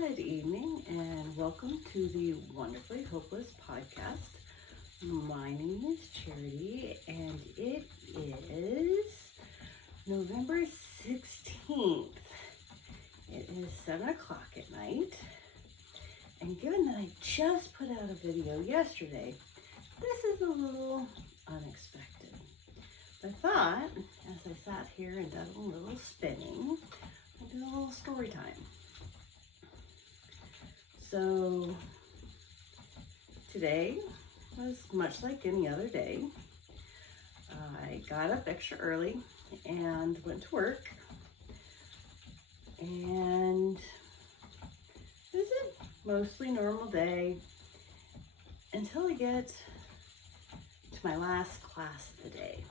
Good evening and welcome to the Wonderfully Hopeless podcast. My name is Charity and it is November 16th. It is 7 o'clock at night, and given that I just put out a video yesterday, this is a little unexpected. I thought, as I sat here and did a little spinning, I'd do a little story time. So today was much like any other day. I got up extra early and went to work, and it was a mostly normal day until I get to my last class of the day.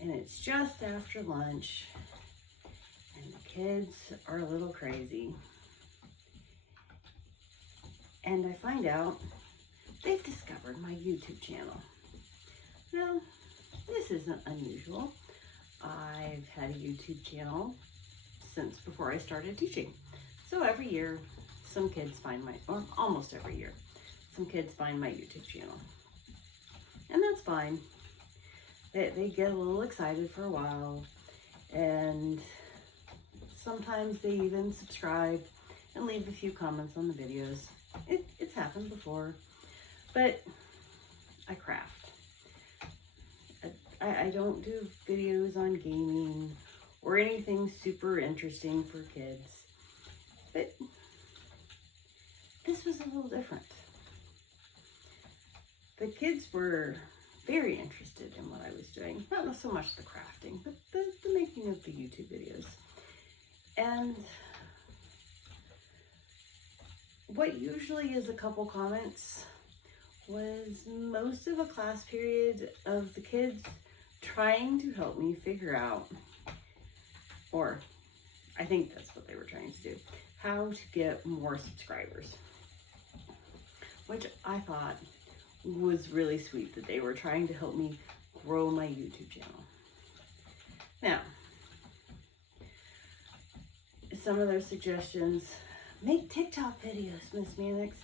And it's just after lunch, and the kids are a little crazy. And I find out they've discovered my YouTube channel. Now, this isn't unusual. I've had a YouTube channel since before I started teaching. So every year, some kids find or almost every year, some kids find my YouTube channel. And that's fine. They get a little excited for a while, and sometimes they even subscribe and leave a few comments on the videos. It's happened before, but I craft. I don't do videos on gaming or anything super interesting for kids, but this was a little different. The kids were very interested in what I was doing. Not so much the crafting, but the making of the YouTube videos. And what usually is a couple comments was most of a class period of the kids trying to help me figure out, or I think that's what they were trying to do, how to get more subscribers, which I thought was really sweet that they were trying to help me grow my YouTube channel. Now, some of their suggestions: make TikTok videos, Miss Mannix.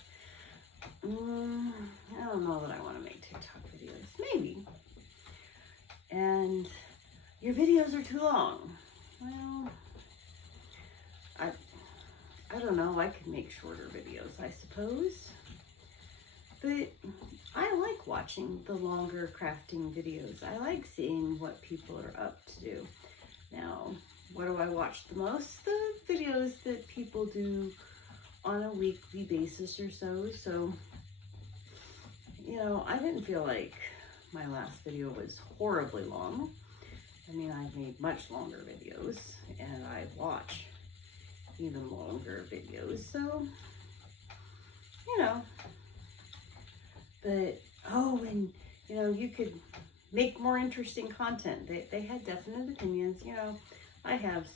I don't know that I want to make TikTok videos. Maybe. And your videos are too long. Well, I don't know. I could make shorter videos, I suppose. But I like watching the longer crafting videos. I like seeing what people are up to do. Now, what do I watch the most? The videos that people do on a weekly basis or so. So, I didn't feel like my last video was horribly long. I mean, I've made much longer videos, and I watch even longer videos. So, but, and, you could make more interesting content. They had definite opinions. I have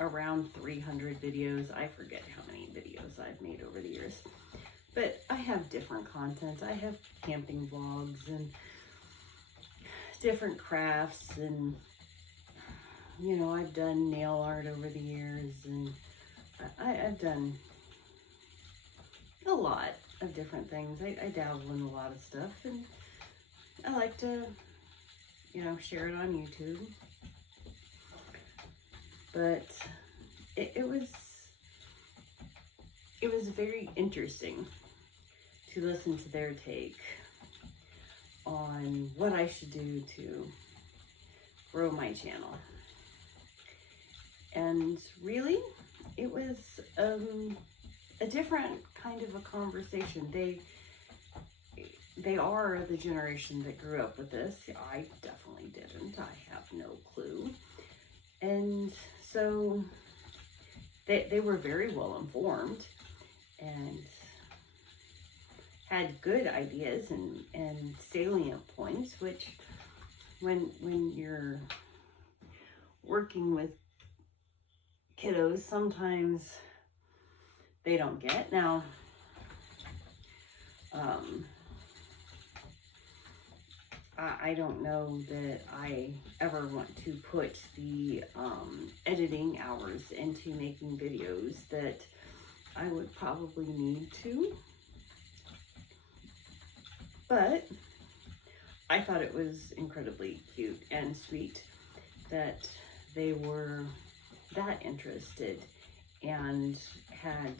around 300 videos. I forget how many videos I've made over the years. But I have different content. I have camping vlogs and different crafts, and, I've done nail art over the years, and I've done a lot of different things. I dabble in a lot of stuff, and I like to, share it on YouTube. But it was very interesting to listen to their take on what I should do to grow my channel. And really, it was a different kind of a conversation. They are the generation that grew up with this. I definitely didn't. I have no clue. And so they were very well informed and had good ideas and salient points, which when you're working with kiddos, sometimes they don't get. Now, I don't know that I ever want to put the editing hours into making videos that I would probably need to, but I thought it was incredibly cute and sweet that they were that interested and had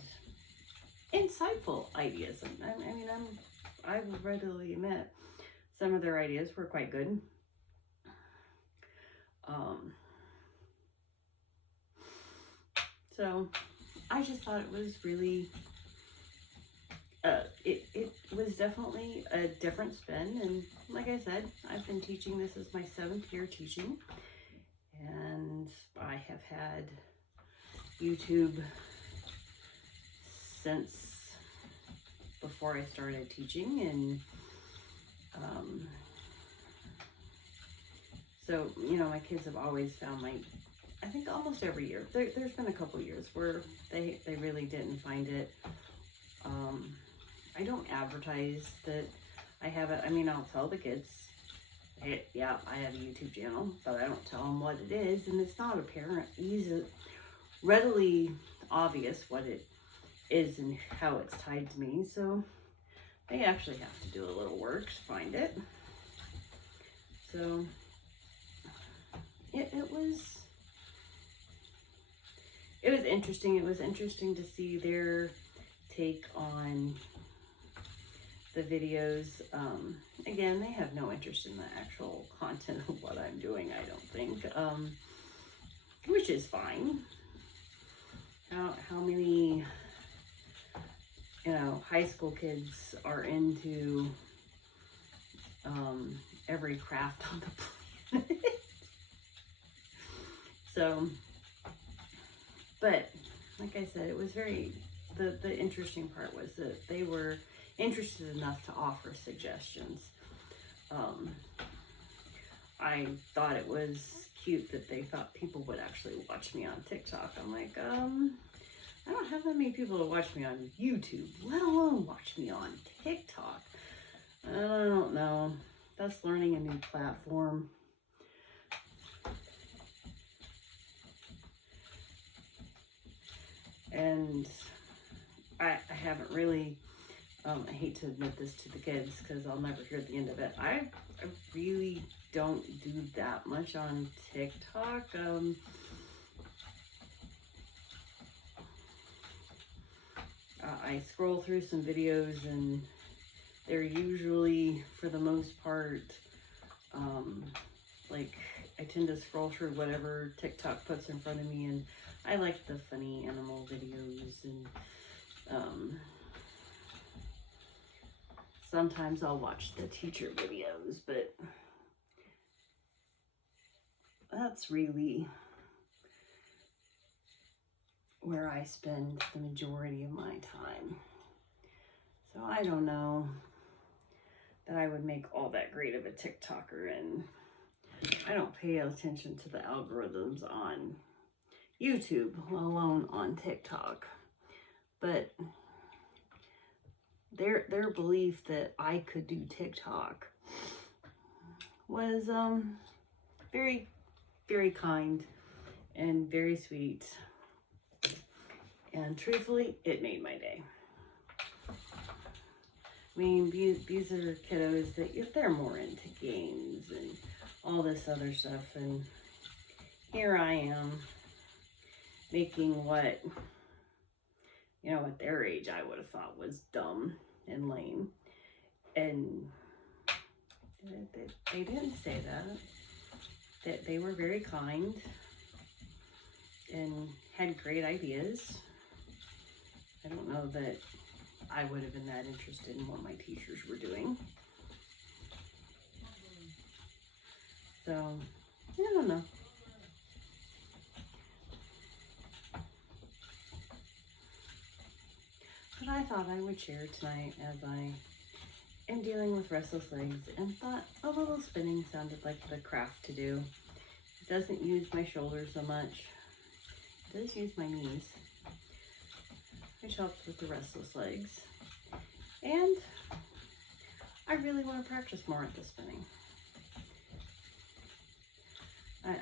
insightful ideas. I mean, I will readily admit some of their ideas were quite good. So I just thought it was really, it was definitely a different spin. And like I said, I've been teaching, this is my 7th year teaching, and I have had YouTube since before I started teaching. And so, you know, my kids have always found I think almost every year, there's been a couple years where they really didn't find it. I don't advertise that I have it. I mean, I'll tell the kids, hey, yeah, I have a YouTube channel, but I don't tell them what it is, and it's not apparent, readily obvious what it is and how it's tied to me. So they actually have to do a little work to find it. So it was interesting. It was interesting to see their take on the videos. Again, they have no interest in the actual content of what I'm doing, I don't think, which is fine. How many, you know, high school kids are into every craft on the planet? So, but like I said, it was very, the interesting part was that they were interested enough to offer suggestions. I thought it was cute that they thought people would actually watch me on TikTok. I'm like, I don't have that many people to watch me on YouTube, let alone watch me on TikTok. I don't know. That's learning a new platform. And I haven't really, I hate to admit this to the kids because I'll never hear the end of it. I really don't do that much on TikTok. I scroll through some videos and they're usually, for the most part, like I tend to scroll through whatever TikTok puts in front of me, and I like the funny animal videos, and sometimes I'll watch the teacher videos, but that's really where I spend the majority of my time. So I don't know that I would make all that great of a TikToker, and I don't pay attention to the algorithms on YouTube, let alone on TikTok. But their belief that I could do TikTok was very, very kind and very sweet. And truthfully, it made my day. I mean, these are kiddos that they're more into games and all this other stuff, and here I am making what, you know, at their age I would have thought was dumb and lame, and they didn't say that they were very kind and had great ideas. I don't know that I would have been that interested in what my teachers were doing. So, I don't know. But I thought I would share tonight as I am dealing with restless legs, and thought a little spinning sounded like the craft to do. It doesn't use my shoulders so much. It does use my knees, which helps with the restless legs. And I really want to practice more at the spinning.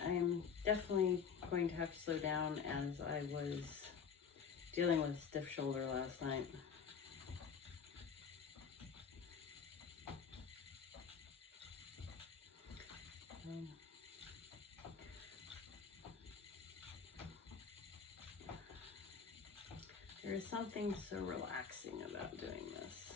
I'm definitely going to have to slow down, as I was dealing with a stiff shoulder last night. There is something so relaxing about doing this.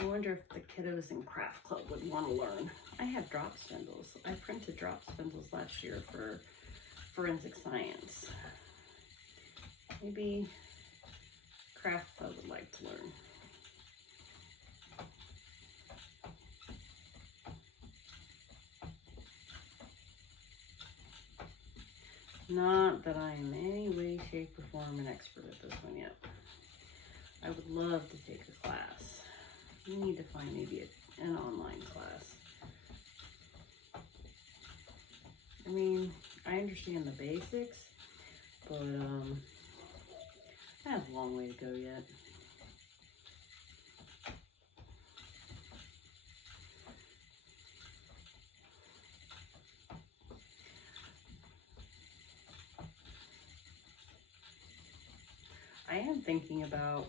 I wonder if the kiddos in craft club would want to learn. I have drop spindles. I printed drop spindles last year for forensic science. Maybe craft club would like to learn. Not that I am in any way, shape, or form an expert at this one yet. I would love to take a class. We need to find maybe an online class. I mean, I understand the basics, but I have a long way to go yet. I am thinking about,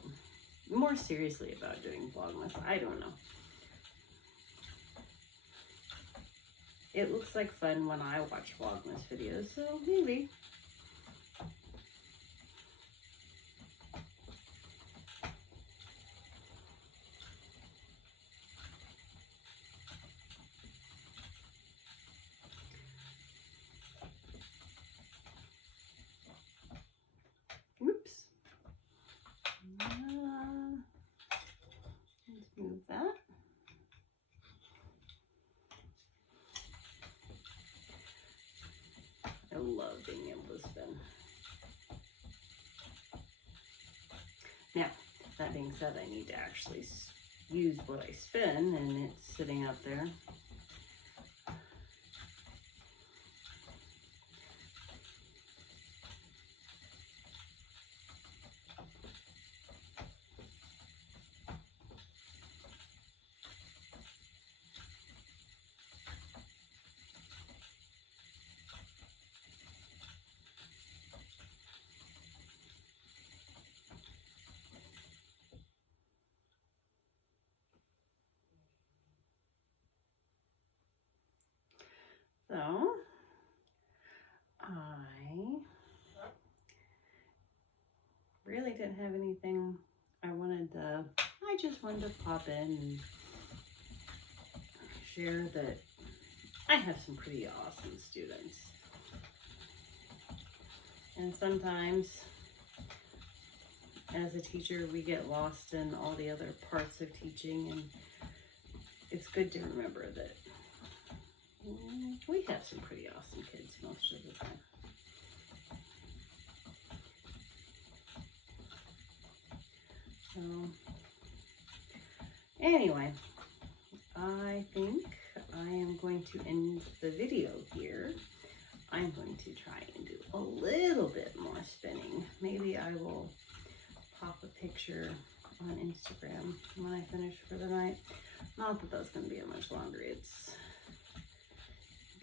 more seriously about doing Vlogmas. I don't know. It looks like fun when I watch Vlogmas videos, so maybe. Oops. Let's move that. I love being able to spin. Now, that being said, I need to actually use what I spin, and it's sitting up there. So, I really didn't have anything I just wanted to pop in and share that I have some pretty awesome students. And sometimes, as a teacher, we get lost in all the other parts of teaching, and it's good to remember that we have some pretty awesome kids most of the time. So, anyway, I think I am going to end the video here. I'm going to try and do a little bit more spinning. Maybe I will pop a picture on Instagram when I finish for the night. Not that that's going to be much longer. It's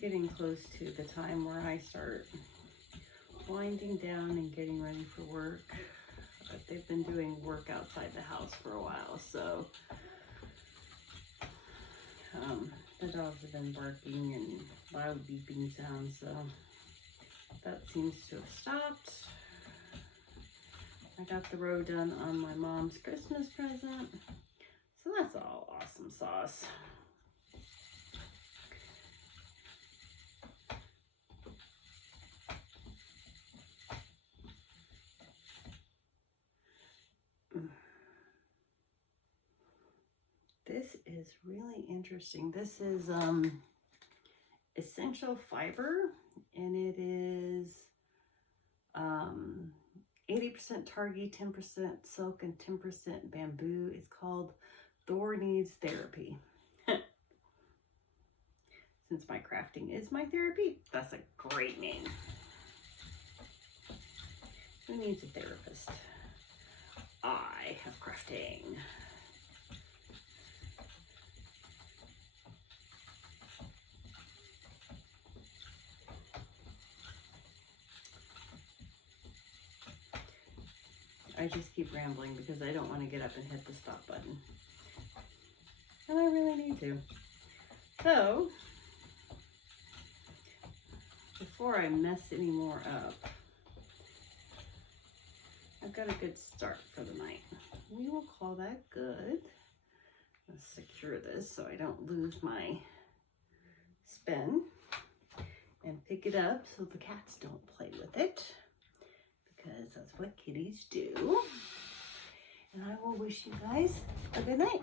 getting close to the time where I start winding down and getting ready for work. But they've been doing work outside the house for a while, so the dogs have been barking and loud beeping sounds, so that seems to have stopped. I got the row done on my mom's Christmas present, so that's all awesome sauce. This is really interesting. This is essential fiber, and it is 80% targhee, 10% silk, and 10% bamboo. It's called Thor Needs Therapy. Since my crafting is my therapy, that's a great name. Who needs a therapist? I have crafting. I just keep rambling because I don't want to get up and hit the stop button. And I really need to. So, before I mess any more up, I've got a good start for the night. We will call that good. Let's secure this so I don't lose my spin. And pick it up so the cats don't play with it, because that's what kitties do. And I will wish you guys a good night.